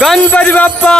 गणपती बाप्पा!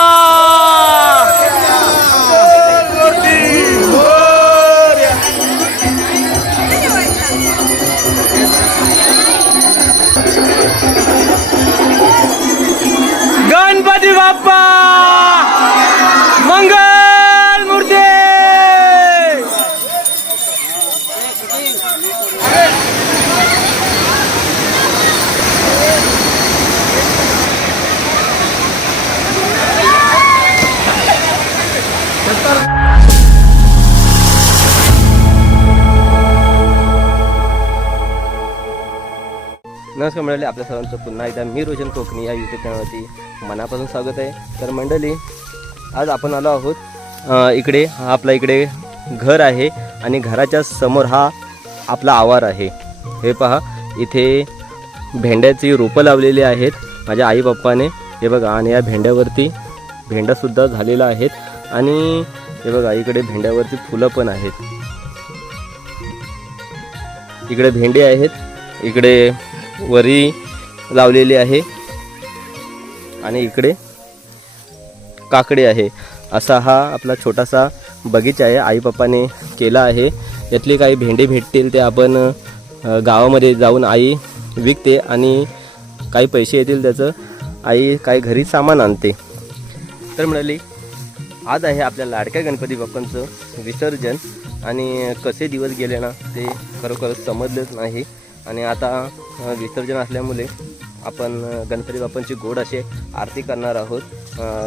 नमस्कार मंडळी आपल्या सर्वांचं पुन्हा एकदा मी रोशन कोकणी या यूट्यूब चॅनलवरती मनापासून स्वागत आहे. तर मंडळी आज आपण आलो आहोत इकडे हा आपला इकडे घर आहे आणि घराच्या समोर हा आपला आवार आहे. हे पहा इथे भेंड्याची रोपं लावलेली आहेत माझ्या आई बाप्पाने हे बघा आणि या भेंड्यावरती भेंड्यासुद्धा झालेला आहेत आणि हे बघा इकडे भेंड्यावरती फुलं पण आहेत. इकडे भेंडे आहेत इकडे वरी लावलेली आहे. आणि इकडे काकडे आहे. असा हा आपला छोटासा बगीचा आहे. आई पप्पाने केला आहे. यातली काही भेंडे भेटतील ते आपण गावामध्ये जाऊन आई विकते आणि काही पैसे येतील त्याचं आई काही घरी सामान आणते. तर म्हणाली आज आहे आपल्या लाडक्या गणपती बाप्पांचं विसर्जन. आणि कसे दिवस गेले ना ते खरोखर समजलंच नाही. आणि आता विसर्जन असल्यामुळे आपण गणपती बाप्पांची गोड असे आरती करणार आहोत.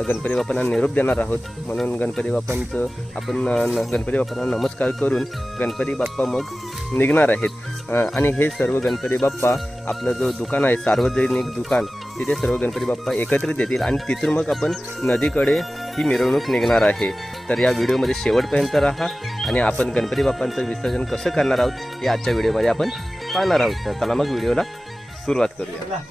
गणपती बाप्पांना निरोप देणार आहोत. म्हणून गणपती बाप्पांचं आपण न- गणपती बाप्पांना नमस्कार करून गणपती बाप्पा मग निघणार आहेत. आणि हे सर्व गणपती बाप्पा आपलं जो दुकान आहे सार्वजनिक दुकान तिथे सर्व गणपती बाप्पा एकत्रित येतील आणि तिथून मग आपण नदीकडे ही मिरवणूक निघणार आहे. तर या व्हिडिओमध्ये शेवटपर्यंत राहा आणि आपण गणपती बाप्पांचं विसर्जन कसं करणार आहोत हे आजच्या व्हिडिओमध्ये आपण पाहणार आहोत. तर चला मग व्हिडिओला सुरुवात करूया.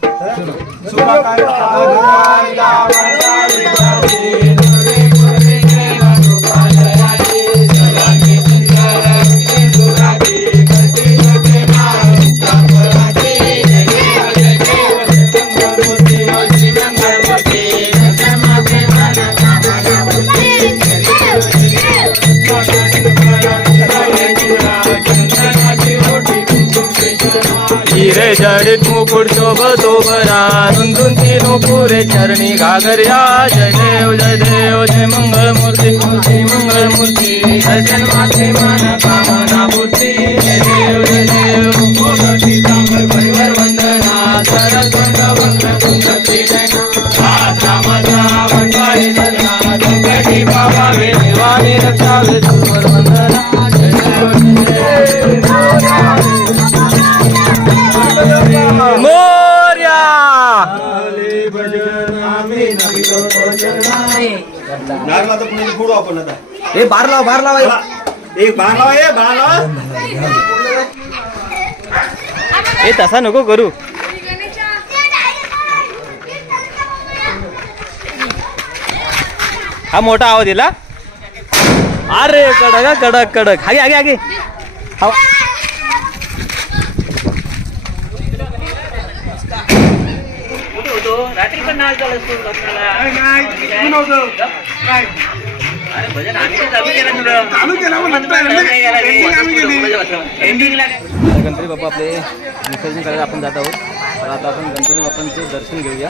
हिरे जडित मुकुट शोभतो बरा रुंदून तीन पुरे चरणी घागर्या जय देव जय देव हे बार लाव बार लाव एक बाण लावा ये बाण लावा. हे तसा नको करू. हा मोठा आवाज दिला? अरे कडक हा, कडक कडक. आगे आगे आगे. हा. गणपती बाप्पा आपले विसर्जन करायला आपण जात आहोत. तर आता आपण गणपती बाप्पांचं दर्शन घेऊया.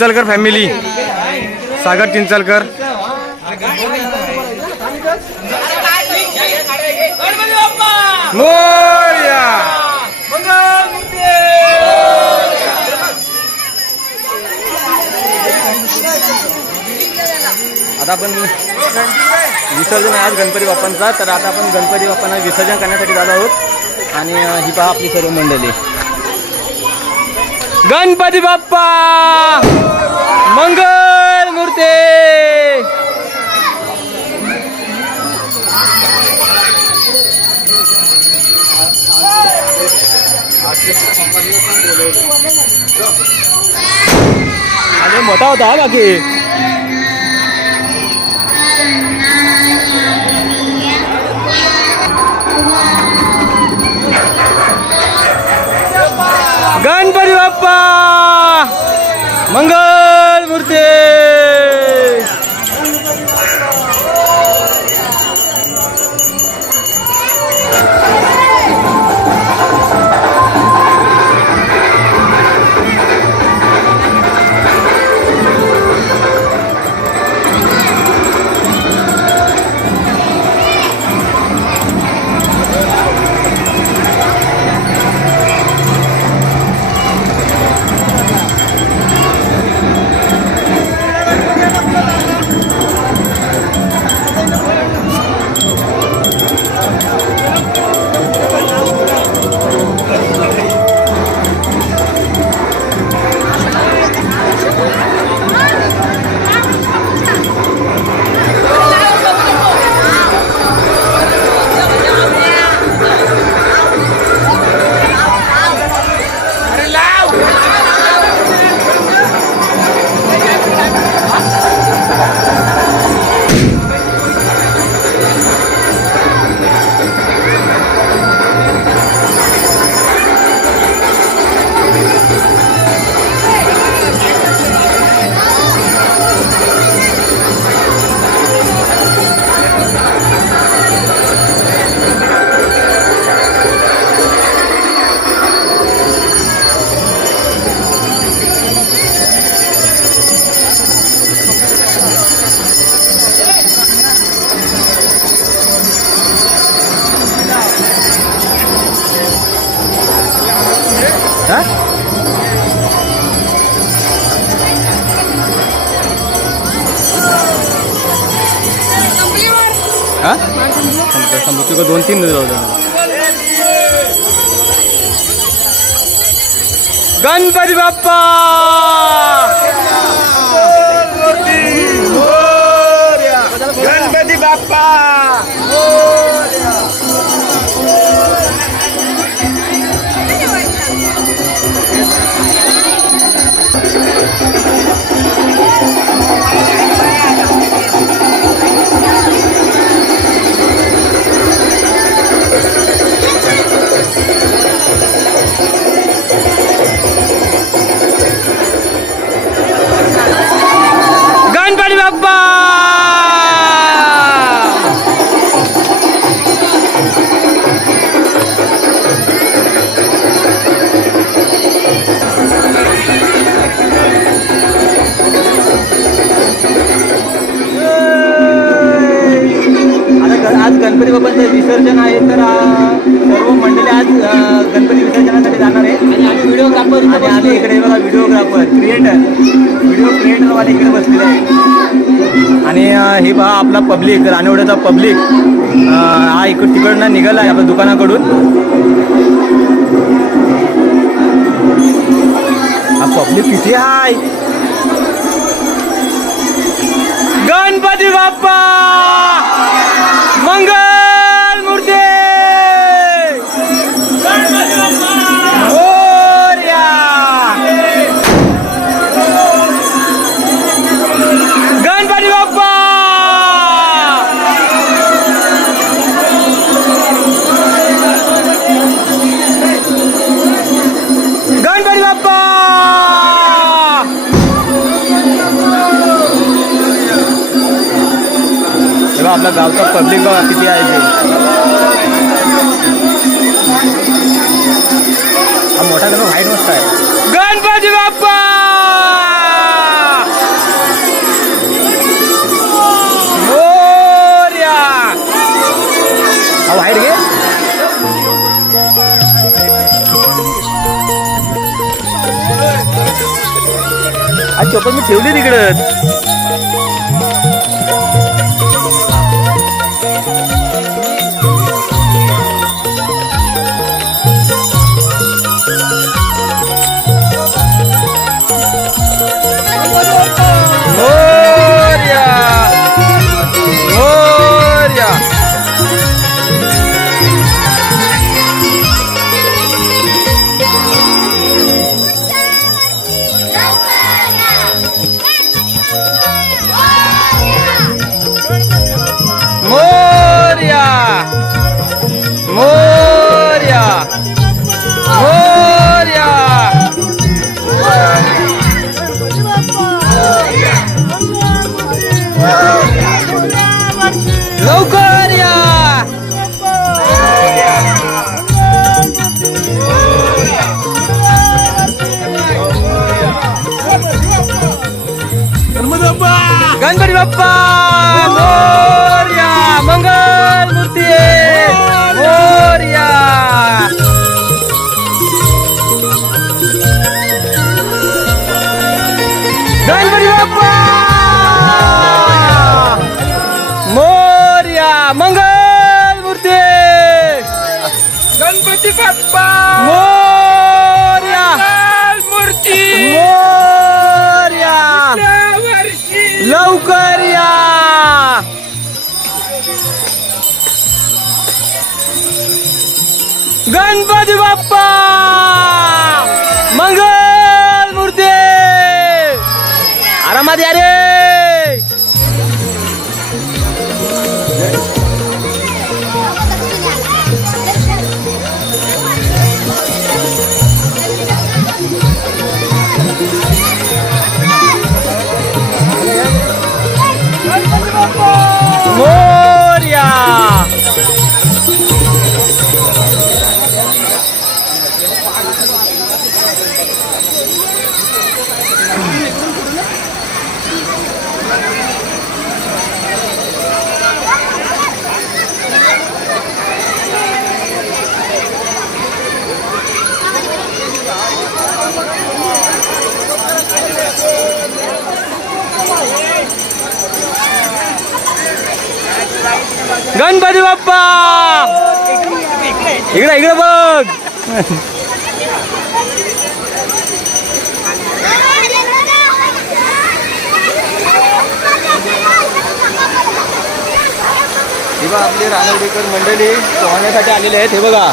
चिंचलकर फॅमिली. सागर चिंचलकर. आता आपण विसर्जन आहे आज गणपती बाप्पांचा. तर आता आपण गणपती बाप्पांना विसर्जन करण्यासाठी जात आहोत. आणि ही पहा आपली सर्व मंडळी. गणपती बाप्पा! मंगल मूर्ती! अरे मोठा होता बाकी. गणपती बाप्पा! बाप्पा आज गणपती बाप्पांचं विसर्जन आहे तर सर्व मंडळी आज गणपती विसर्जनासाठी जाणार आहे आणि आम्ही व्हिडिओग्राफर आणि आम्ही इकडे बघा व्हिडिओग्राफर क्रिएटर व्हिडिओ क्रिएटरवाले इकडे बसलेले आहे आणि हे पहा आपला पब्लिक रानवड्याचा पब्लिक हा इकड तिकडनं निघाला आहे आपल्या दुकानाकडून. हा पब्लिक किती आहे गणपती बाप्पा! बघा गावचा पब्लिक बघा किती आहे ते. हा मोठा गणपती व्हाईट मस्त आहे. गणपती बाप्पा! हा व्हाईट घे. आज चप्पल मी ठेवली तिकडं. गणपती बाप्पा! इकडे इकडे बघ! हे बघा आपले रानवडीकर मंडळी पोहण्यासाठी आलेले आहेत हे बघा.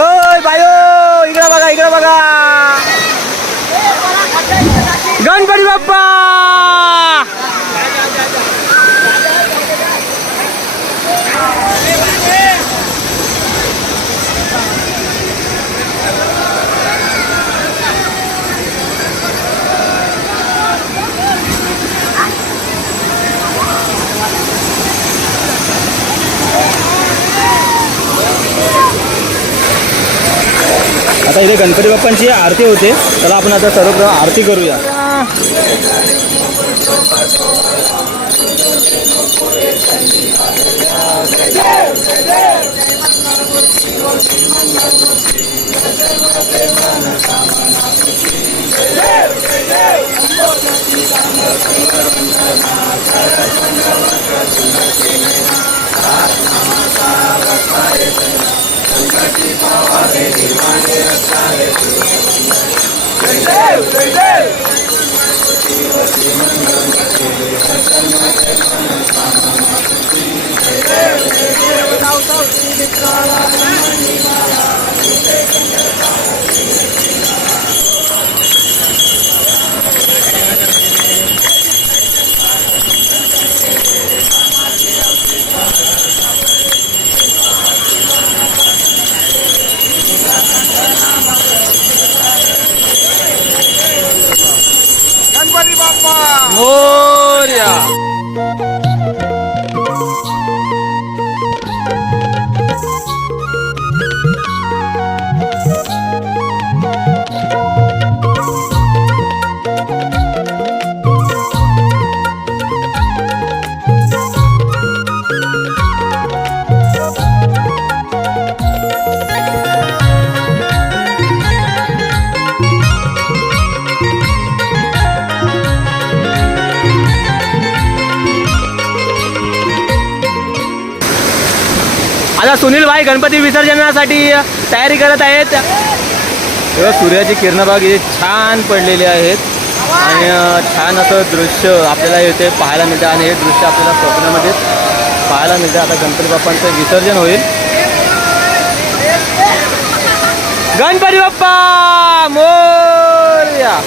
ओय बायो इकडे बघा इकडे बघा गणपती बाप्पा आता इथे गणपती बाप्पांची आरती होते. तर आपण आता सर्वप्रथम आरती करूया. गणपती बाप्पा मोर्या आता गणपती विसर्जनासाठी तयारी करत आहेत. तेव्हा सूर्याची किरणबाग हे इथे छान पडलेली आहेत. आणि छान असं दृश्य आपल्याला येते पाहायला मिळतं. आणि हे दृश्य आपल्याला स्वप्नामध्ये पाहायला मिळतं. आता गणपती बाप्पांचं विसर्जन होईल. गणपती बाप्पा! मोर्या!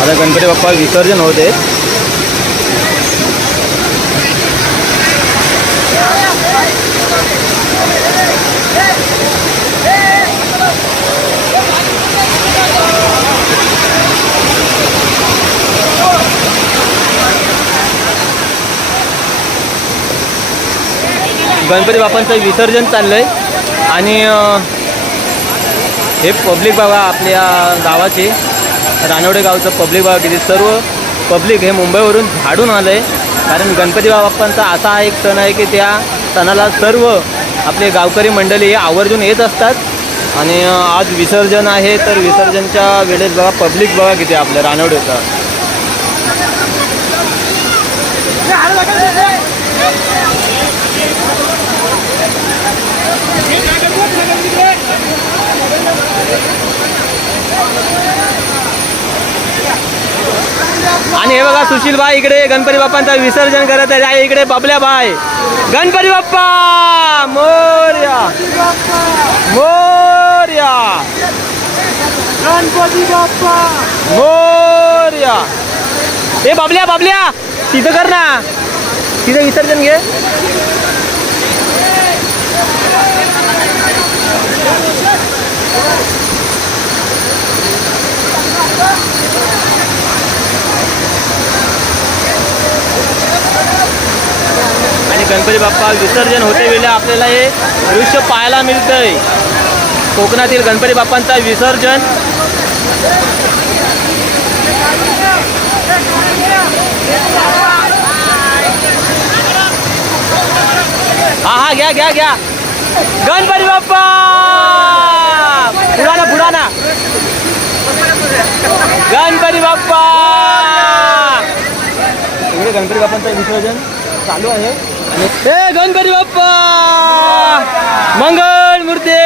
आता गणपती बाप्पा विसर्जन होते गणपती बाप्पांचं विसर्जन चाललं आहे आणि हे पब्लिक बघा आपल्या गावाचे. रानवडे गावचं पब्लिक बाबा किती सर्व पब्लिक हे मुंबईवरून झाडून आलं आहे कारण गणपती बाप्पांचा असा हा एक सण आहे की त्या सणाला सर्व आपले गावकरी मंडळी हे आवर्जून येत असतात. आणि आज विसर्जन आहे तर विसर्जनच्या वेळेस बघा पब्लिक बघा किती आहे आपल्या रानवडेचं. आणि हे बघा सुशील भाई इकडे गणपती बाप्पांचं विसर्जन करत आहे इकडे बबल्या भाई गणपती बाप्पा मोर्या. मोर्या. गणपती बाप्पा. मोर्या. ए बाबल्या बाबल्या. तिथं कर ना. तिथं विसर्जन घे. गणपती बाप्पा विसर्जन होते वेळेला आपल्याला हे दृश्य पाहायला मिळतंय. कोकणातील गणपती बाप्पांचा विसर्जन. हा हा घ्या घ्या घ्या. गणपती बाप्पा! पुढा ना गणपती बाप्पा! इकडे गणपती बाप्पांचं विसर्जन चालू आहे. हे गणपती बाप्पा! मंगल मूर्ती!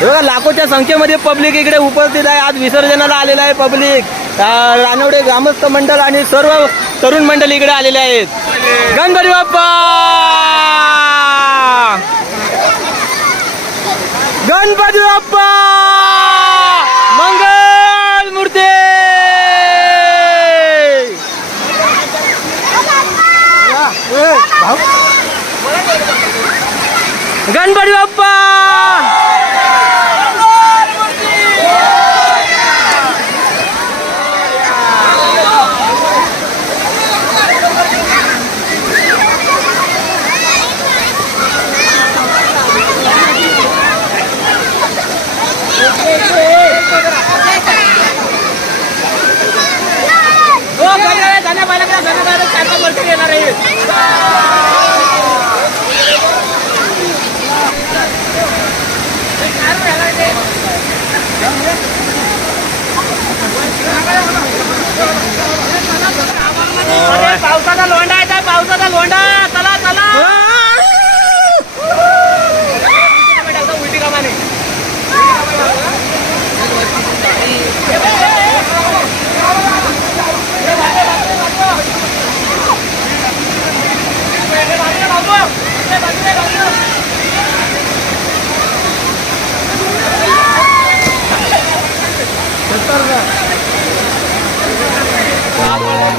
बघा लाखोच्या संख्येमध्ये पब्लिक इकडे उपस्थित आहे. आज विसर्जनाला आलेलं आहे पब्लिक रानवडे ग्रामस्थ मंडळ आणि सर्व तरुण मंडळ इकडे आलेले आहेत. गणपती बाप्पा गणपती बाप्पा मंगल मूर्ती गणपती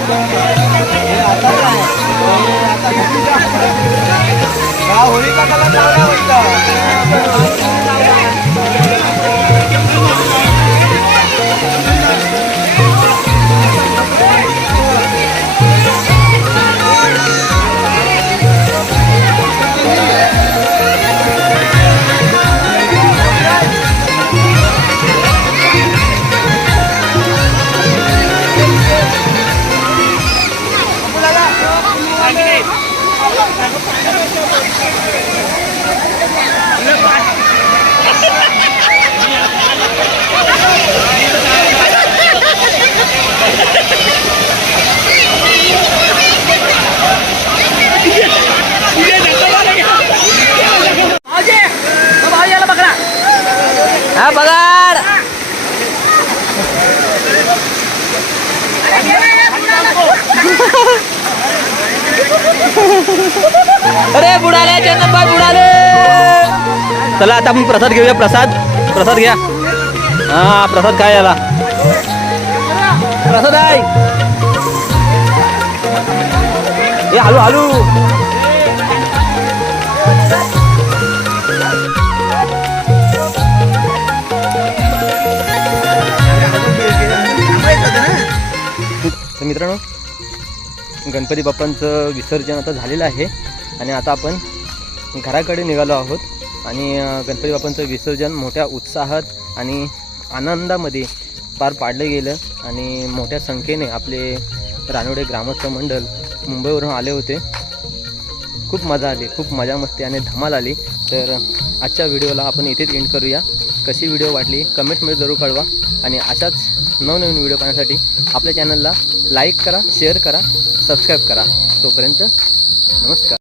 बाप्पा हा चला आता आपण प्रसाद घेऊया. प्रसाद प्रसाद घ्या. हा प्रसाद काय आला प्रसाद आहे. ए हलू हलू मित्रांनो गणपती बाप्पांचं विसर्जन आता झालेलं आहे. आणि आता आपण घराकडे निघालो आहोत. आणि गणपती बाप्पांचं विसर्जन मोठ्या उत्साहात आणि आनंदामध्ये पार पाडलं गेलं आणि मोठ्या संख्येने आपले रानोडे ग्रामस्थ मंडळ मुंबईवरून आले होते. खूप मजा आली खूप मजा मस्ती आणि धमाल आली. तर आजच्या व्हिडिओला आपण इथेच एंड करूया. कशी व्हिडिओ वाटली कमेंट्समध्ये जरूर कळवा. आणि अशाच नवनवीन व्हिडिओ पाहण्यासाठी आपल्या चॅनलला लाईक करा शेअर करा सबस्क्राईब करा. तोपर्यंत नमस्कार.